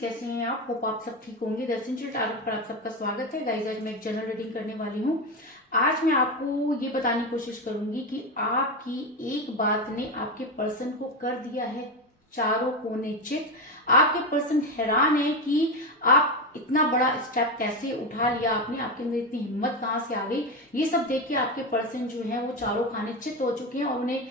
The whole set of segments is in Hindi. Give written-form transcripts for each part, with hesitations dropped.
कैसे हैं आप? होप आप सब ठीक होंगे। द एसेंशियल टैरो पर आप सबका स्वागत है गाइस। आज मैं एक जनरल रीडिंग करने वाली हूँ। आज मैं आपको ये बताने की कोशिश करूंगी कि आपकी एक बात ने आपके पर्सन को कर दिया है चारों कोने चित। आपके पर्सन हैरान है कि आप इतना बड़ा स्टेप कैसे उठा लिया आपने, आपके अंदर इतनी हिम्मत कहाँ से आ गई। ये सब देख के आपके पर्सन जो है वो चारों खाने चित हो चुके हैं और उन्हें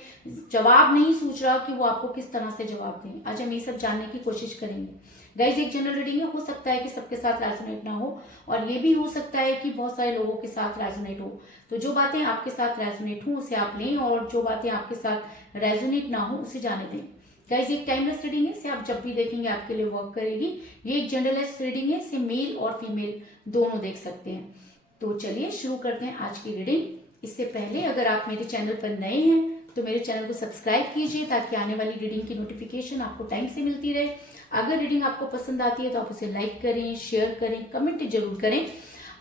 जवाब नहीं सूझ रहा कि वो आपको किस तरह से जवाब दें। आज हम ये सब जानने की कोशिश करेंगे गाइज। एक जनरल रीडिंग है, हो सकता है कि सबके साथ रेजोनेट ना हो और ये भी हो सकता है कि बहुत सारे लोगों के साथ रेजोनेट हो। तो जो बातें आपके साथ रेजोनेट हो उसे आप लें और जो बातें आपके साथ रेजोनेट ना हो उसे जाने दें। गाइज एक टाइमलेस रीडिंग है, इसे आप जब भी देखेंगे आपके लिए वर्क करेगी। ये एक जनरलेस रीडिंग है, इसे मेल और फीमेल दोनों देख सकते हैं। तो चलिए शुरू करते हैं आज की रीडिंग। इससे पहले अगर आप मेरे चैनल पर नए हैं तो मेरे चैनल को सब्सक्राइब कीजिए ताकि आने वाली रीडिंग की नोटिफिकेशन आपको टाइम से मिलती रहे। अगर रीडिंग आपको पसंद आती है तो आप उसे लाइक करें, शेयर करें, कमेंट जरूर करें।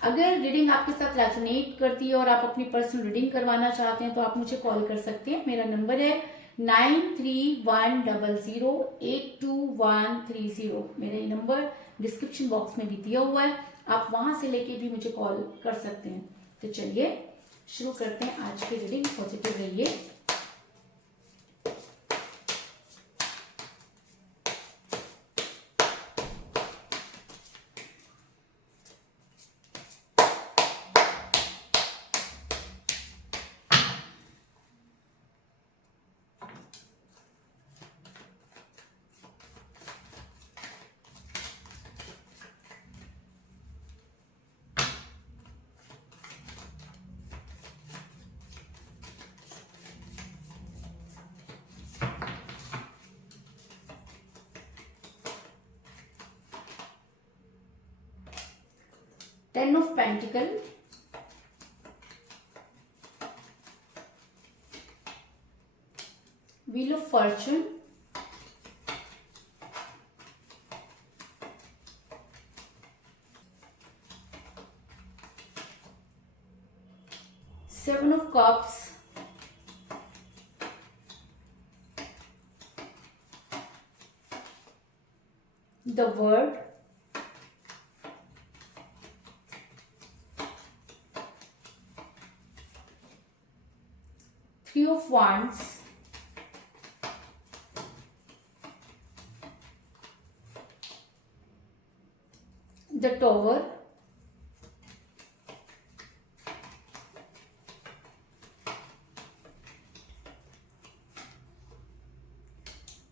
अगर रीडिंग आपके साथ रेजोनेट करती है और आप अपनी पर्सनल रीडिंग करवाना चाहते हैं तो आप मुझे कॉल कर सकते हैं। मेरा नंबर है 9310082130। मेरा ये नंबर डिस्क्रिप्शन बॉक्स में भी दिया हुआ है, आप वहां से लेके भी मुझे कॉल कर सकते हैं। तो चलिए शुरू करते हैं आज की रीडिंग। पॉजिटिव रहिए। Ten of Pentacles, Wheel of Fortune, Seven of Cups, the World, Three of Wands, the Tower,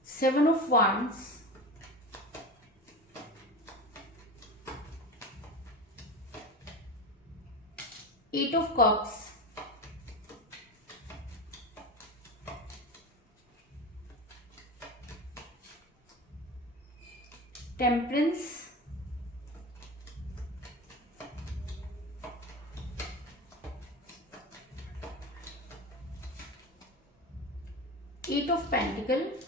Seven of Wands, Eight of Cups, Temperance, Eight of Pentacles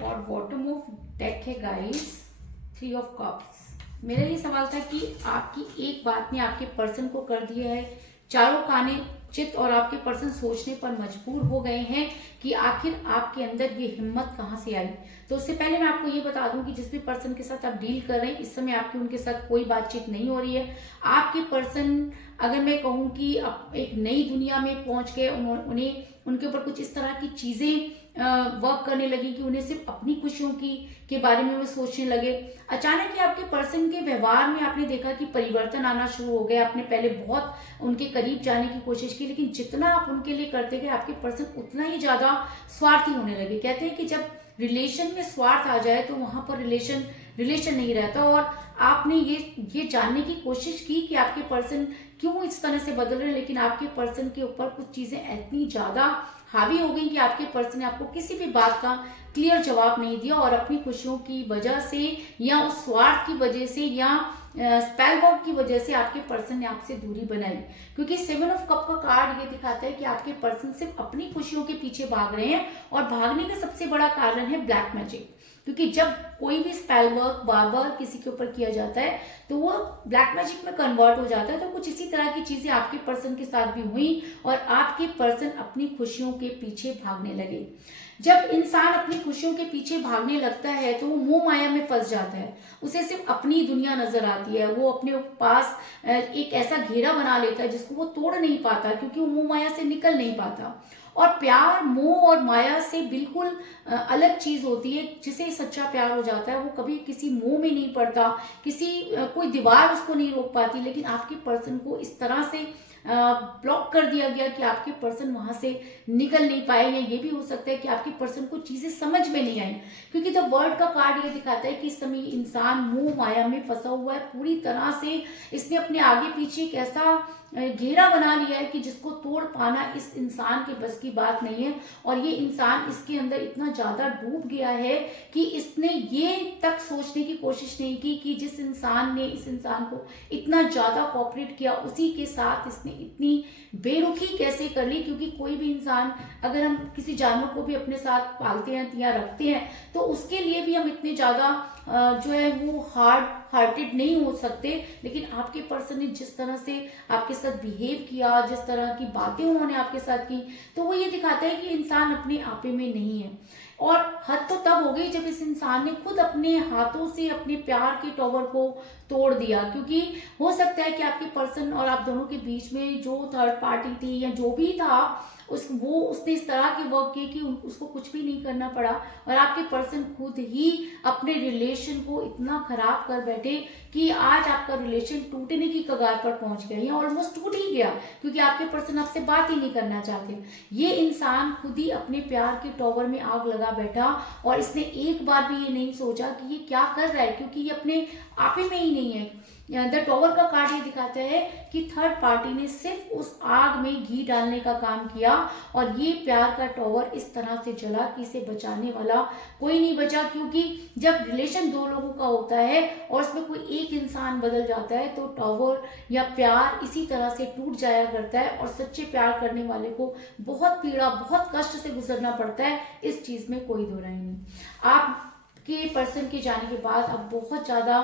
और बॉटम ऑफ डेक है गाइस थ्री ऑफ कप्स। मेरा ये सवाल था कि आपकी एक बात ने आपके पर्सन को कर दिया है चारों काने चित और आपके पर्सन सोचने पर मजबूर हो गए हैं कि आखिर आपके अंदर ये हिम्मत कहाँ से आई। तो उससे पहले मैं आपको ये बता दूं कि जिस भी पर्सन के साथ आप डील कर रहे हैं इस समय आपकी उनके साथ कोई बातचीत नहीं हो रही है। आपके पर्सन, अगर मैं कहूँ कि एक नई दुनिया में पहुंच गए, उन्हें उनके ऊपर कुछ इस तरह की चीजें वर्क करने लगी कि उन्हें सिर्फ अपनी खुशियों के बारे में वो सोचने लगे। अचानक ही आपके पर्सन के व्यवहार में आपने देखा कि परिवर्तन आना शुरू हो गया। आपने पहले बहुत उनके करीब जाने की कोशिश की, लेकिन जितना आप उनके लिए करते गए आपके पर्सन उतना ही ज्यादा स्वार्थी होने लगे। कहते हैं कि जब रिलेशन में स्वार्थ आ जाए तो वहां पर रिलेशन नहीं रहता। और आपने ये जानने की कोशिश की कि आपके पर्सन क्यों इस तरह से बदल रहे हैं, लेकिन आपके पर्सन के ऊपर कुछ चीजें इतनी ज्यादा हावी हो गई कि आपके पर्सन ने आपको किसी भी बात का क्लियर जवाब नहीं दिया और अपनी खुशियों की वजह से या उस स्वार्थ की वजह से या स्पेल वर्क की वजह से आपके पर्सन ने आपसे दूरी बनाई। क्योंकि सेवन ऑफ कप का कार्ड ये दिखाता है कि आपके पर्सन सिर्फ अपनी खुशियों के पीछे भाग रहे हैं और भागने का सबसे बड़ा कारण है ब्लैक मैजिक। क्योंकि जब कोई भी स्पेल वर्क बार बार किसी के ऊपर किया जाता है तो वो ब्लैक मैजिक में कन्वर्ट हो जाता है। तो कुछ इसी तरह की चीजें आपके पर्सन के साथ भी हुई और आपके पर्सन अपनी खुशियों के पीछे भागने लगे। जब इंसान अपनी खुशियों के पीछे भागने लगता है तो वो मोह माया में फंस जाता है, उसे सिर्फ अपनी दुनिया नजर आती है, वो अपने पास एक ऐसा घेरा बना लेता है जिसको वो तोड़ नहीं पाता, क्योंकि वो मोह माया से निकल नहीं पाता। और प्यार मोह और माया से बिल्कुल अलग चीज होती है। जिसे सच्चा प्यार हो जाता है वो कभी किसी मोह में नहीं पड़ता, किसी कोई दीवार उसको नहीं रोक पाती, लेकिन आपके पर्सन को इस तरह से ब्लॉक कर दिया गया कि आपके पर्सन वहां से निकल नहीं पाए। या ये भी हो सकता है कि आपके पर्सन को चीजें समझ में नहीं आई, क्योंकि द वर्ल्ड का कार्ड ये दिखाता है कि इस समय इंसान मोह माया में फंसा हुआ है पूरी तरह से। इसने अपने आगे पीछे एक ऐसा घेरा बना लिया है कि जिसको तोड़ पाना इस इंसान के बस की बात नहीं है। और ये इंसान इसके अंदर इतना ज्यादा डूब गया है कि इसने ये तक सोचने की कोशिश नहीं की कि जिस इंसान ने इस इंसान को इतना ज्यादा कोऑपरेट किया उसी के साथ इसने इतनी बेरुखी कैसे कर ली। क्योंकि कोई भी इंसान, अगर हम किसी जानवर को भी अपने साथ पालते हैं या रखते हैं तो उसके लिए भी हम इतने ज्यादा जो है वो हार्टेड नहीं हो सकते। लेकिन आपके पर्सन ने जिस तरह से आपके साथ बिहेव किया, जिस तरह की बातें उन्होंने आपके साथ की, तो वो ये दिखाता है कि इंसान अपने आपे में नहीं है। और हद तो तब हो गई जब इस इंसान ने खुद अपने हाथों से अपने प्यार के टॉवर को तोड़ दिया। क्योंकि हो सकता है कि आपके पर्सन और आप दोनों के बीच में जो थर्ड पार्टी थी या जो भी था उसने इस तरह के वर्क किए कि उसको कुछ भी नहीं करना पड़ा, और आपके पर्सन खुद ही अपने रिलेशन को इतना खराब कर बैठे कि आज आपका रिलेशन टूटने की कगार पर पहुंच गया या ऑलमोस्ट टूट ही गया, क्योंकि आपके पर्सन आपसे बात ही नहीं करना चाहते। ये इंसान खुद ही अपने प्यार के टॉवर में आग लगा बैठा, और इसने एक बार भी ये नहीं सोचा कि ये क्या कर रहा है, क्योंकि ये अपने आपे में ही नहीं है। द टॉवर का कार्ड ये दिखाता है कि थर्ड पार्टी ने सिर्फ उस आग में घी डालने का काम किया, और ये प्यार का टॉवर इस तरह से जला कि इसे बचाने वाला कोई नहीं बचा। क्योंकि जब रिलेशन दो लोगों का होता है और उसमें कोई एक इंसान बदल जाता है तो टॉवर या प्यार इसी तरह से टूट जाया करता है, और सच्चे प्यार करने वाले को बहुत पीड़ा, बहुत कष्ट से गुजरना पड़ता है। इस चीज में कोई दो राय नहीं। आपके पर्सन के जाने के बाद अब बहुत ज्यादा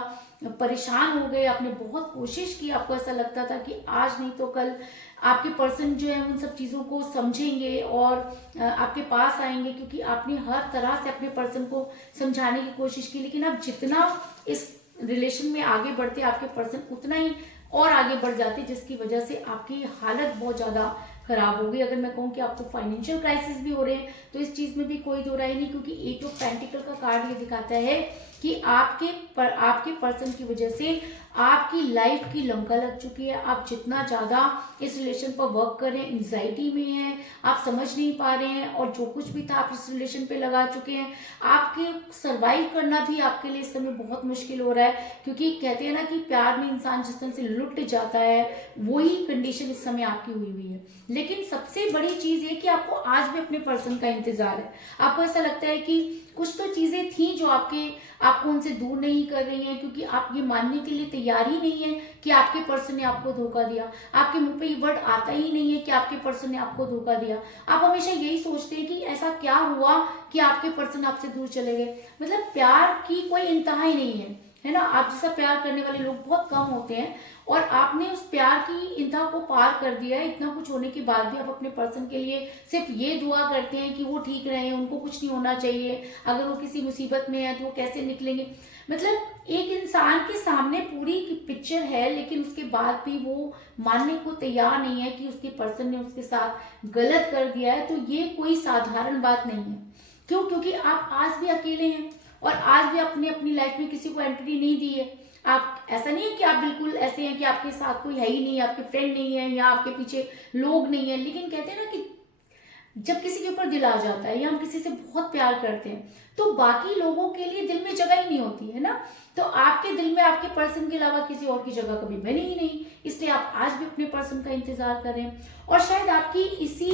परेशान हो गए, आपने बहुत कोशिश की, आपको ऐसा लगता था कि आज नहीं तो कल आपके पर्सन जो है उन सब चीजों को समझेंगे और आपके पास आएंगे, क्योंकि आपने हर तरह से अपने पर्सन को समझाने की कोशिश की। लेकिन अब जितना इस रिलेशन में आगे बढ़ते आपके पर्सन उतना ही और आगे बढ़ जाते, जिसकी वजह से आपकी हालत बहुत ज्यादा खराब हो गई। अगर मैं कहूँ कि आपको फाइनेंशियल क्राइसिस भी हो रहे हैं तो इस चीज में भी कोई दो राय नहीं, क्योंकि एट ऑफ पेंटिकल का कार्ड ये दिखाता है कि आपके पर्सन की वजह से आपकी लाइफ की लंका लग चुकी है। आप जितना ज्यादा इस रिलेशन पर वर्क कर रहे हैं, एंजाइटी में हैं, आप समझ नहीं पा रहे हैं, और जो कुछ भी था आप इस रिलेशन पे लगा चुके हैं। आपके सर्वाइव करना भी आपके लिए इस समय बहुत मुश्किल हो रहा है, क्योंकि कहते हैं ना कि प्यार में इंसान जिस तरह से लुट जाता है वही कंडीशन इस समय आपकी हुई है। लेकिन सबसे बड़ी चीज ये कि आपको आज भी अपने पर्सन का इंतजार है। आपको ऐसा लगता है कि कुछ तो चीजें थी जो आपको उनसे दूर नहीं कर रही हैं, क्योंकि आप ये मानने के लिए तैयार ही नहीं है कि आपके पर्सन ने आपको धोखा दिया। आपके मुंह पे ये वर्ड आता ही नहीं है कि आपके पर्सन ने आपको धोखा दिया। आप हमेशा यही सोचते हैं कि ऐसा क्या हुआ कि आपके पर्सन आपसे दूर चले गए। मतलब प्यार की कोई इंतहा ही नहीं है ना। आप जैसा प्यार करने वाले लोग बहुत कम होते हैं, और आपने उस प्यार की इंतहा को पार कर दिया है। इतना कुछ होने के बाद भी आप अपने पर्सन के लिए सिर्फ ये दुआ करते हैं कि वो ठीक रहे, उनको कुछ नहीं होना चाहिए, अगर वो किसी मुसीबत में है तो वो कैसे निकलेंगे। मतलब एक इंसान के सामने पूरी पिक्चर है, लेकिन उसके बाद भी वो मानने को तैयार नहीं है कि उसके पर्सन ने उसके साथ गलत कर दिया है। तो ये कोई साधारण बात नहीं है। क्यों? क्योंकि आप आज भी अकेले हैं, और आज भी आपने अपनी लाइफ में किसी को एंट्री नहीं दी है। आप ऐसा नहीं है कि आप बिल्कुल ऐसे हैं कि आपके साथ कोई है ही नहीं, आपके फ्रेंड नहीं है या आपके पीछे लोग नहीं है। लेकिन कहते हैं ना कि जब किसी के ऊपर दिल आ जाता है या हम किसी से बहुत प्यार करते हैं तो बाकी लोगों के लिए दिल में जगह ही नहीं होती है ना। तो आपके दिल में आपके पर्सन के अलावा किसी और की जगह कभी बनी ही नहीं, इसलिए आप आज भी अपने पर्सन का इंतजार कर रहे हैं। और शायद आपकी इसी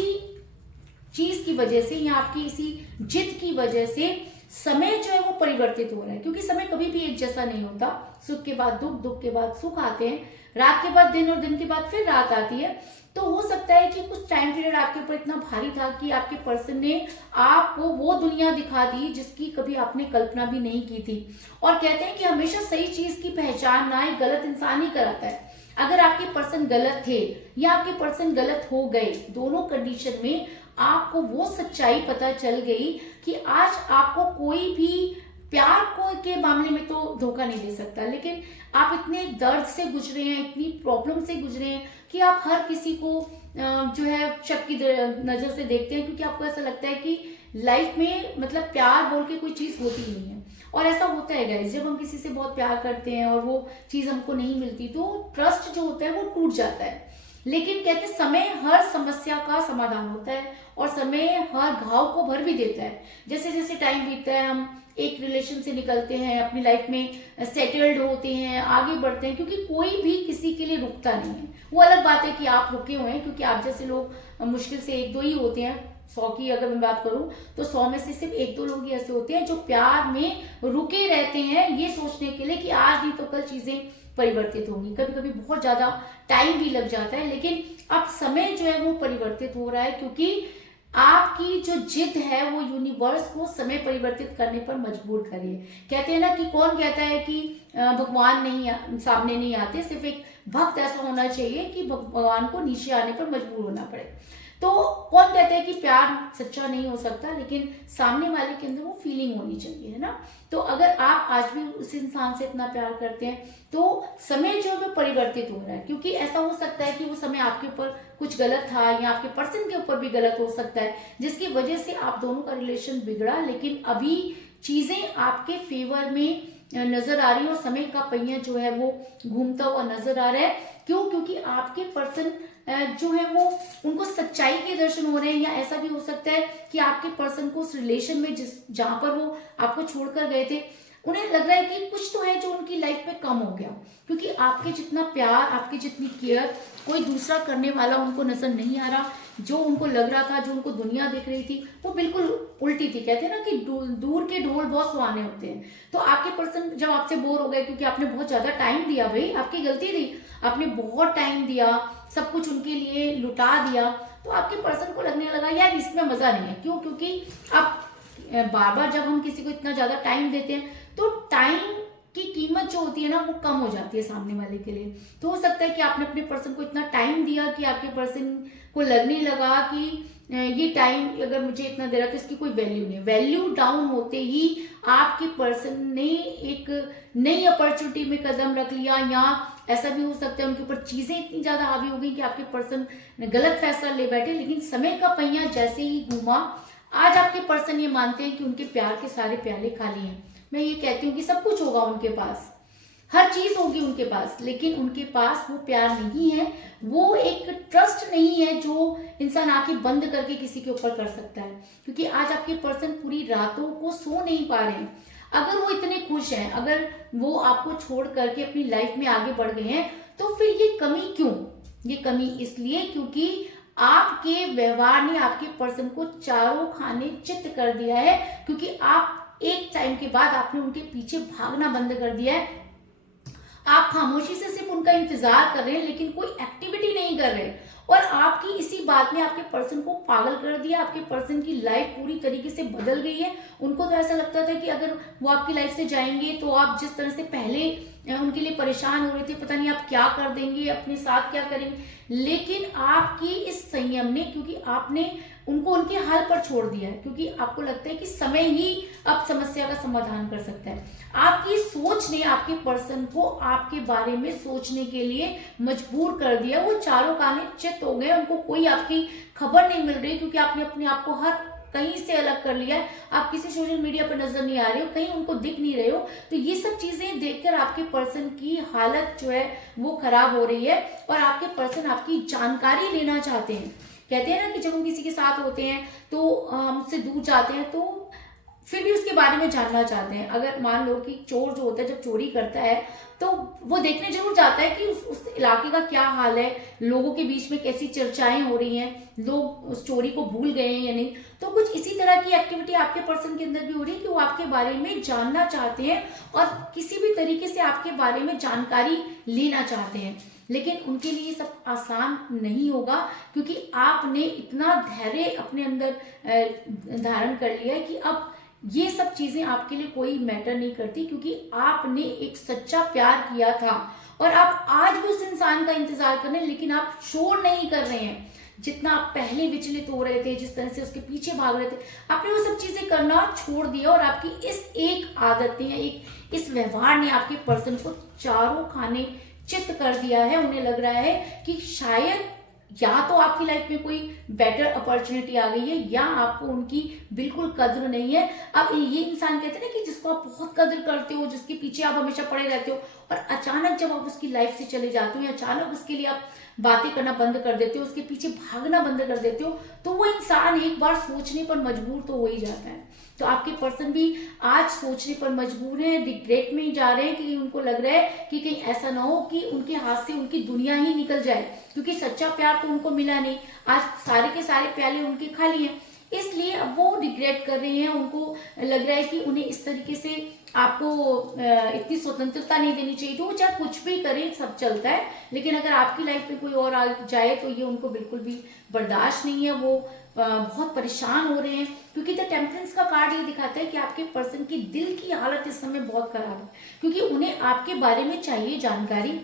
चीज की वजह से या आपकी इसी जिद की वजह से समय जो है वो परिवर्तित हो रहा है, क्योंकि समय कभी भी एक जैसा नहीं होता। सुख के बाद दुख, दुख के बाद सुख आते हैं, रात के बाद दिन और दिन के बाद फिर रात आती है। तो हो सकता है कि कुछ टाइम पीरियड आपके ऊपर इतना भारी था कि आपके पर्सन ने आपको वो दुनिया दिखा दी जिसकी कभी आपने कल्पना भी नहीं की थी। और कहते हैं कि हमेशा सही चीज की पहचान ना एक गलत इंसान ही कराता है। अगर आपके पर्सन गलत थे या आपके पर्सन गलत हो गए, दोनों कंडीशन में आपको वो सच्चाई पता चल गई कि आज आपको कोई भी प्यार को के मामले में तो धोखा नहीं दे सकता, लेकिन आप इतने दर्द से गुजरे हैं, इतनी प्रॉब्लम से गुजरे हैं कि आप हर किसी को जो है शक की नजर से देखते हैं, क्योंकि आपको ऐसा लगता है कि लाइफ में मतलब प्यार बोल के कोई चीज होती नहीं है। और ऐसा होता है गाइस, जब हम किसी से बहुत प्यार करते हैं और वो चीज हमको नहीं मिलती तो ट्रस्ट जो होता है वो टूट जाता है। लेकिन कहते हैं समय हर समस्या का समाधान होता है और समय हर घाव को भर भी देता है। जैसे जैसे टाइम बीतता है, हम एक रिलेशन से निकलते हैं, अपनी लाइफ में सेटल्ड होते हैं, आगे बढ़ते हैं, क्योंकि कोई भी किसी के लिए रुकता नहीं है। वो अलग बात है कि आप रुके हुए हैं, क्योंकि आप जैसे लोग मुश्किल से एक दो ही होते हैं। 100 की अगर मैं बात करूं तो 100 में से सिर्फ एक दो लोग ही ऐसे होते हैं जो प्यार में रुके रहते हैं, ये सोचने के लिए कि आज नहीं तो कल चीजें परिवर्तित होंगी। कभी कभी बहुत ज्यादा टाइम भी लग जाता है, लेकिन अब समय जो है वो परिवर्तित हो रहा है, क्योंकि आपकी जो जिद है वो यूनिवर्स को समय परिवर्तित करने पर मजबूर करिए। कहते हैं ना कि कौन कहता है कि भगवान नहीं सामने नहीं आते, सिर्फ एक भक्त ऐसा होना चाहिए कि भगवान को नीचे आने पर मजबूर होना पड़े। तो कौन कहता है कि प्यार सच्चा नहीं हो सकता, लेकिन सामने वाले के अंदर वो फीलिंग होनी चाहिए, है ना। तो अगर आप आज भी उस इंसान से इतना प्यार करते हैं तो समय जो है वो परिवर्तित हो रहा है, क्योंकि ऐसा हो सकता है कि वो समय आपके ऊपर कुछ गलत था या आपके पर्सन के ऊपर भी गलत हो सकता है, जिसकी वजह से आप दोनों का रिलेशन बिगड़ा। लेकिन अभी चीजें आपके फेवर में नजर आ रही है और समय का पहिया जो है वो घूमता हुआ नजर आ रहा है। क्यों? क्योंकि आपके पर्सन जो है वो उनको सच्चाई के दर्शन हो रहे हैं, या ऐसा भी हो सकता है कि आपके पर्सन को उस रिलेशन में जहां पर वो आपको छोड़कर गए थे, उन्हें लग रहा है कि कुछ तो है जो उनकी लाइफ में कम हो गया, क्योंकि आपके जितना प्यार, आपकी जितनी केयर कोई दूसरा करने वाला उनको नजर नहीं आ रहा। जो उनको लग रहा था, जो उनको दुनिया दिख रही थी, वो बिल्कुल उल्टी थी। कहते हैं ना कि दूर के ढोल बहुत सुहाने होते हैं। तो आपके पर्सन जब आपसे बोर हो गए, क्योंकि आपने बहुत ज्यादा टाइम दिया, भाई आपकी गलती थी, आपने बहुत टाइम दिया, सब कुछ उनके लिए लुटा दिया, तो आपके पर्सन को लगने लगा यार इसमें मजा नहीं है। क्यों? क्योंकि आप बार बार जब हम किसी को इतना ज्यादा टाइम देते हैं तो टाइम की कीमत जो होती है ना वो कम हो जाती है सामने वाले के लिए। तो हो सकता है कि आपने अपने पर्सन को इतना टाइम दिया कि आपके पर्सन को लगने लगा कि ये टाइम अगर मुझे इतना दे रहा तो इसकी कोई वैल्यू नहीं। वैल्यू डाउन होते ही आपके पर्सन ने एक नई अपॉर्चुनिटी में कदम रख लिया, या ऐसा भी हो सकता है उनके ऊपर चीजें इतनी ज्यादा हावी हो गई कि आपके पर्सन गलत फैसला ले बैठे। लेकिन समय का पहिया जैसे ही घूमा, आज आपके पर्सन ये मानते हैं कि उनके प्यार के सारे प्याले खाली हैं। मैं ये कहती हूँ कि सब कुछ होगा उनके पास, हर चीज होगी उनके पास, लेकिन उनके पास वो प्यार नहीं है, वो एक ट्रस्ट नहीं है जो इंसान आंखें बंद करके किसी के ऊपर कर सकता है। क्योंकि आज आपके पर्सन पूरी रातों को सो नहीं पा रहे हैं। अगर वो इतने खुश हैं, अगर वो आपको छोड़ करके अपनी लाइफ में आगे बढ़ गए हैं, तो फिर ये कमी क्यों? ये कमी इसलिए क्योंकि आपके व्यवहार ने आपके पर्सन को चारों खाने चित्त कर दिया है। क्योंकि आप एक टाइम के बाद आपने उनके पीछे भागना बंद कर दिया है। आप खामोशी से सिर्फ उनका इंतजार कर रहे हैं, लेकिन कोई एक्टिविटी नहीं कर रहे। और आपकी इसी बात ने आपके पर्सन को पागल कर दिया। आपके पर्सन की लाइफ पूरी तरीके से बदल गई है। उनको तो ऐसा लगता था कि अगर वो आपकी लाइफ से जाएंगे तो आप जिस तरह से पहले उनके लिए परेशान हो रहे थे, पता नहीं आप क्या कर देंगे, अपने साथ क्या करेंगे। लेकिन आपकी इस संयम ने, क्योंकि आपने उनको उनके हाल पर छोड़ दिया है, क्योंकि आपको लगता है कि समय ही अब समस्या का समाधान कर सकता है। आपकी सोच ने आपके पर्सन को आपके बारे में सोचने के लिए मजबूर कर दिया। वो चारों काने चित हो गए, उनको कोई आपकी खबर नहीं मिल रही, क्योंकि आपने अपने आप को हर कहीं से अलग कर लिया है। आप किसी सोशल मीडिया पर नजर नहीं आ रहे हो, कहीं उनको दिख नहीं रहे हो। तो ये सब चीजें देखकर आपके पर्सन की हालत जो है वो खराब हो रही है, और आपके पर्सन आपकी जानकारी लेना चाहते हैं। कहते हैं ना कि जब हम किसी के साथ होते हैं तो हमसे दूर जाते हैं, तो फिर भी उसके बारे में जानना चाहते हैं। अगर मान लो कि चोर जो होता है जब चोरी करता है तो वो देखने जरूर जाता है कि उस इलाके का क्या हाल है, लोगों के बीच में कैसी चर्चाएं हो रही हैं, लोग उस चोरी को भूल गए हैं या नहीं। तो कुछ इसी तरह की एक्टिविटी आपके पर्सन के अंदर भी हो रही है कि वो आपके बारे में जानना चाहते हैं और किसी भी तरीके से आपके बारे में जानकारी लेना चाहते हैं। लेकिन उनके लिए ये सब आसान नहीं होगा, क्योंकि आपने इतना धैर्य अपने अंदर धारण कर लिया है कि अब ये सब चीजें आपके लिए कोई मैटर नहीं करती, क्योंकि आपने एक सच्चा प्यार किया था और आप आज भी उस इंसान का इंतजार कर रहे हैं, लेकिन आप शोर नहीं कर रहे हैं। जितना आप पहले विचलित हो रहे थे, जिस तरह से उसके पीछे भाग रहे थे, आपने वो सब चीजें करना छोड़ दिया। और आपकी इस एक आदत ने, इस व्यवहार ने आपके पर्सन को चारों खाने चित कर दिया है। उन्हें लग रहा है कि शायद या तो आपकी लाइफ में कोई बेटर अपॉर्चुनिटी आ गई है, या आपको उनकी बिल्कुल कद्र नहीं है। अब ये इंसान कहते हैं ना कि जिसको आप बहुत कद्र करते हो, जिसके पीछे आप हमेशा पड़े रहते हो, और अचानक जब आप उसकी लाइफ से चले जाते हो, या अचानक उसके लिए आप बातें करना बंद कर देते हो, उसके पीछे भागना बंद कर देते हो, तो वो इंसान एक बार सोचने पर मजबूर तो हो ही जाता है। तो आपके पर्सन भी आज सोचने पर मजबूर है, रिग्रेट में जा रहे हैं, कि उनको लग रहा है कि कहीं ऐसा ना हो कि उनके हाथ से उनकी दुनिया ही निकल जाए, क्योंकि सच्चा प्यार तो उनको मिला नहीं। आज सारे के सारे प्याले उनके खाली हैं, इसलिए अब वो रिग्रेट कर रहे हैं। उनको लग रहा है कि उन्हें इस तरीके से आपको इतनी स्वतंत्रता नहीं देनी चाहिए। तो वो चाहे कुछ भी करें, सब चलता है, लेकिन अगर आपकी लाइफ में कोई और आ जाए तो ये उनको बिल्कुल भी बर्दाश्त नहीं है। वो बहुत परेशान हो रहे हैं, क्योंकि द टेम्परेंस का कार्ड ये दिखाता है कि आपके पर्सन की दिल की हालत इस समय बहुत खराब है, क्योंकि उन्हें आपके बारे में चाहिए जानकारी,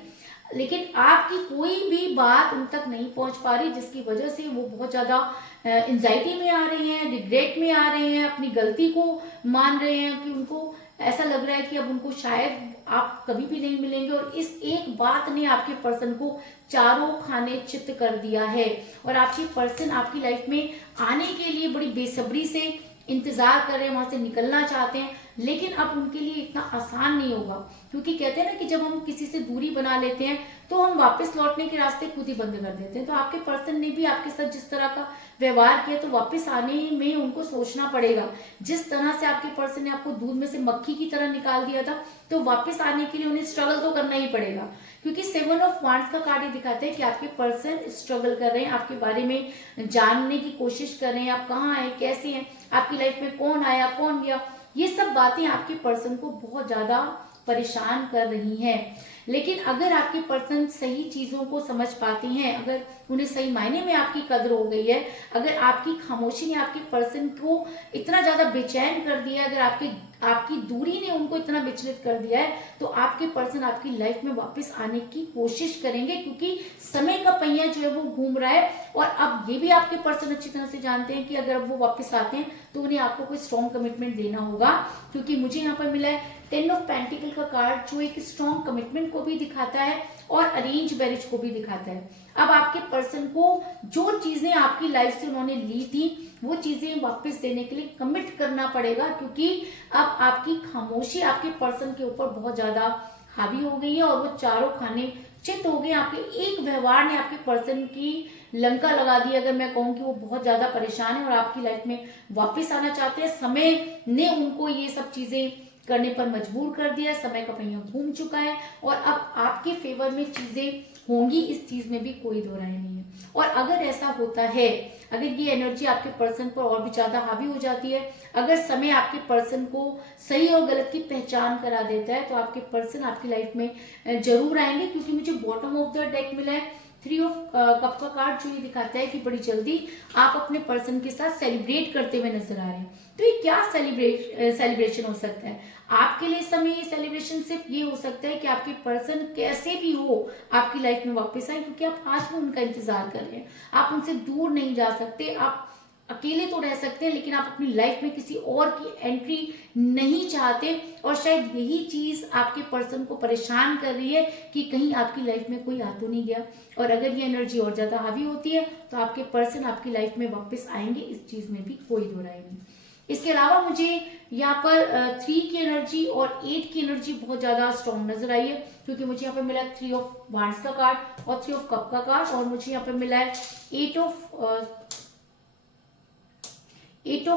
लेकिन आपकी कोई भी बात उन तक नहीं पहुंच पा रही, जिसकी वजह से वो बहुत ज्यादा एंजाइटी में आ रहे हैं, रिग्रेट में आ रहे हैं, अपनी गलती को मान रहे हैं, कि उनको ऐसा लग रहा है कि अब उनको शायद आप कभी भी नहीं मिलेंगे। और इस एक बात ने आपके पर्सन को चारों खाने चित कर दिया है। और आपके पर्सन आपकी लाइफ में आने के लिए बड़ी बेसब्री से इंतजार कर रहे हैं, वहां से निकलना चाहते हैं, लेकिन अब उनके लिए इतना आसान नहीं होगा, क्योंकि कहते हैं ना कि जब हम किसी से दूरी बना लेते हैं तो हम वापस लौटने के रास्ते खुद ही बंद कर देते हैं। तो आपके पर्सन ने भी आपके साथ जिस तरह का व्यवहार किया, तो वापस आने में उनको सोचना पड़ेगा। जिस तरह से आपके पर्सन ने आपको दूध में से मक्खी की तरह निकाल दिया था, तो वापस आने के लिए उन्हें स्ट्रगल तो करना ही पड़ेगा, क्योंकि 7 ऑफ वांड्स का कार्ड ये दिखाता है कि आपके पर्सन स्ट्रगल कर रहे हैं, आपके बारे में जानने की कोशिश कर रहे हैं, आप कहाँ हैं, कैसे हैं, आपकी लाइफ में कौन आया कौन गया। ये सब बातें आपके पर्सन को बहुत ज्यादा परेशान कर रही हैं। लेकिन अगर आपके पर्सन सही चीजों को समझ पाते हैं, अगर उन्हें सही मायने में आपकी कदर हो गई है, अगर आपकी खामोशी ने आपके पर्सन को इतना ज्यादा बेचैन कर दिया है, अगर आपकी दूरी ने उनको इतना विचलित कर दिया है, तो आपके पर्सन आपकी लाइफ में वापस आने की कोशिश करेंगे, क्योंकि समय का पहिया जो है वो घूम रहा है। और अब ये भी आपके पर्सन अच्छी तरह से जानते हैं कि अगर वो वापस आते हैं तो उन्हें आपको कोई स्ट्रॉन्ग कमिटमेंट देना होगा, क्योंकि मुझे यहाँ पर मिला है 10 ऑफ पेंटिकल का कार्ड, जो एक स्ट्रॉन्ग कमिटमेंट को भी दिखाता है और अरेंज मैरिज को भी दिखाता है। अब आपके पर्सन को जो चीजें आपकी लाइफ से उन्होंने ली थी, वो चीजें वापस देने के लिए कमिट करना पड़ेगा, क्योंकि अब आपकी खामोशी आपके पर्सन के ऊपर बहुत ज्यादा हावी हो गई है, और वो चारों खाने चित हो गए। आपके एक व्यवहार ने आपके पर्सन की लंका लगा दी। अगर मैं कहूँ कि वो बहुत ज्यादा परेशान है और आपकी लाइफ में वापस आना चाहते हैं, समय ने उनको ये सब चीजें करने पर मजबूर कर दिया, समय का पहिया घूम चुका है, और अब आपके फेवर में चीजें होंगी, इस चीज में भी कोई दो राय नहीं है। और अगर ऐसा होता है, अगर ये एनर्जी आपके पर्सन पर और भी ज्यादा हावी हो जाती है, अगर समय आपके पर्सन को सही और गलत की पहचान करा देता है, तो आपके पर्सन आपकी लाइफ में जरूर आएंगे, क्योंकि मुझे बॉटम ऑफ द डेक मिला है 3 ऑफ कप का कार्ड, जो ये दिखाता है कि बड़ी जल्दी आप अपने पर्सन के साथ सेलिब्रेट करते हुए नजर आ रहे हैं। तो ये क्या सेलिब्रेशन हो सकता है आपके लिए? इस समय ये सेलिब्रेशन सिर्फ ये हो सकता है कि आपके पर्सन कैसे भी हो आपकी लाइफ में वापस आए, क्योंकि आप आज भी उनका इंतजार कर रहे हैं, आप उनसे दूर नहीं जा सकते। आप अकेले तो रह सकते हैं, लेकिन आप अपनी लाइफ में किसी और की एंट्री नहीं चाहते, और शायद यही चीज आपके पर्सन को परेशान कर रही है कि कहीं आपकी लाइफ में कोई आ तो नहीं गया। और अगर ये एनर्जी और ज्यादा हावी होती है, तो आपके पर्सन आपकी लाइफ में वापस आएंगे, इस चीज में भी कोई दो राय नहीं। इसके अलावा मुझे यहाँ पर 3 की एनर्जी और 8 की एनर्जी बहुत ज्यादा स्ट्रॉन्ग नजर आई है, क्योंकि मुझे यहाँ पे मिला 3 ऑफ वांड्स का कार्ड और 3 ऑफ कप का कार्ड, और मुझे यहाँ पे मिला है 8 ऑफ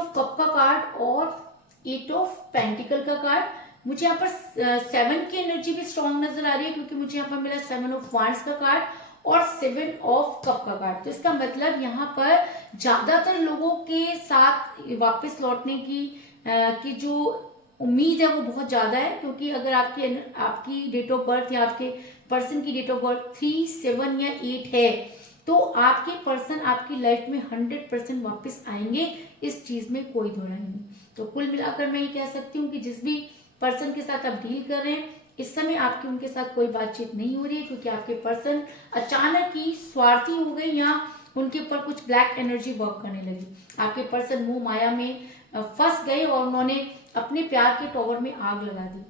कप का कार्ड और 8 ऑफ पेंटिकल का कार्ड। मुझे यहाँ पर 7 की एनर्जी भी स्ट्रॉन्ग नजर आ रही है, क्योंकि मुझे यहाँ पर मिला 7 ऑफ वांड्स का कार्ड और 7 ऑफ कप का कार्ड। तो इसका मतलब यहाँ पर ज्यादातर लोगों के साथ वापस लौटने की जो उम्मीद है वो बहुत ज्यादा है, क्योंकि अगर आपकी डेट ऑफ बर्थ या आपके पर्सन की डेट ऑफ बर्थ 3, 7 या 8 है, तो आपके पर्सन आपकी लाइफ में 100% वापस आएंगे, इस चीज में कोई दो राय नहीं। तो कुल मिलाकर मैं ये कह सकती हूँ कि जिस भी पर्सन के साथ आप डील कर रहे हैं, इस समय आपकी उनके साथ कोई बातचीत नहीं हो रही है, क्योंकि आपके पर्सन अचानक ही स्वार्थी हो गए या उनके ऊपर कुछ ब्लैक एनर्जी वर्क करने लगी। आपके पर्सन मोह माया में फंस गए और उन्होंने अपने प्यार के टॉवर में आग लगा दी।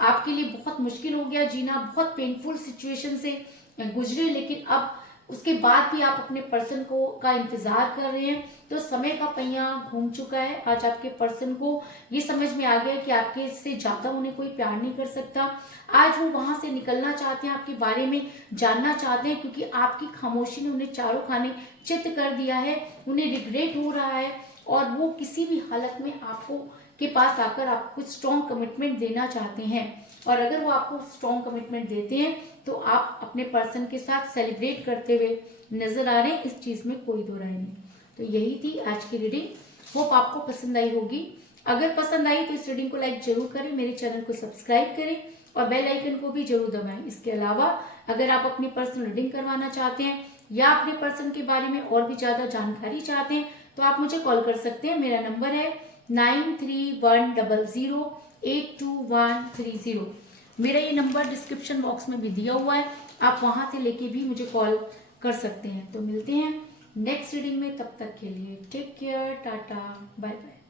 आपके लिए बहुत मुश्किल हो गया जीना, बहुत पेनफुल सिचुएशन से गुजरे, लेकिन अब उसके बाद भी आप अपने पर्सन को का इंतजार कर रहे हैं। तो समय का पहिया घूम चुका है। आज आपके पर्सन को ये समझ में आ गया कि आपके से ज्यादा उन्हें कोई प्यार नहीं कर सकता। आज वो वहां से निकलना चाहते हैं, आपके बारे में जानना चाहते हैं, क्योंकि आपकी खामोशी ने उन्हें चारों खाने चित कर दिया है। उन्हें रिग्रेट हो रहा है और वो किसी भी हालत में आपको के पास आकर आपको स्ट्रॉन्ग कमिटमेंट देना चाहते हैं। और अगर वो आपको स्ट्रॉन्ग कमिटमेंट देते हैं तो आप अपने पर्सन के साथ सेलिब्रेट करते हुए नजर आ रहे हैं, इस चीज में कोई दो राय नहीं। तो यही थी आज की रीडिंग। होप आपको पसंद आई होगी। अगर पसंद आई तो इस रीडिंग को लाइक जरूर करें, मेरे चैनल को सब्सक्राइब करें और बेल आइकन को भी जरूर दबाएं। इसके अलावा अगर आप अपनी पर्सनल रीडिंग करवाना चाहते हैं या अपने पर्सन के बारे में और भी ज्यादा जानकारी चाहते हैं तो आप मुझे कॉल कर सकते हैं। मेरा नंबर है 9310082130। मेरा ये नंबर डिस्क्रिप्शन बॉक्स में भी दिया हुआ है, आप वहां से लेके भी मुझे कॉल कर सकते हैं। तो मिलते हैं नेक्स्ट रीडिंग में, तब तक के लिए take care, tata, bye bye.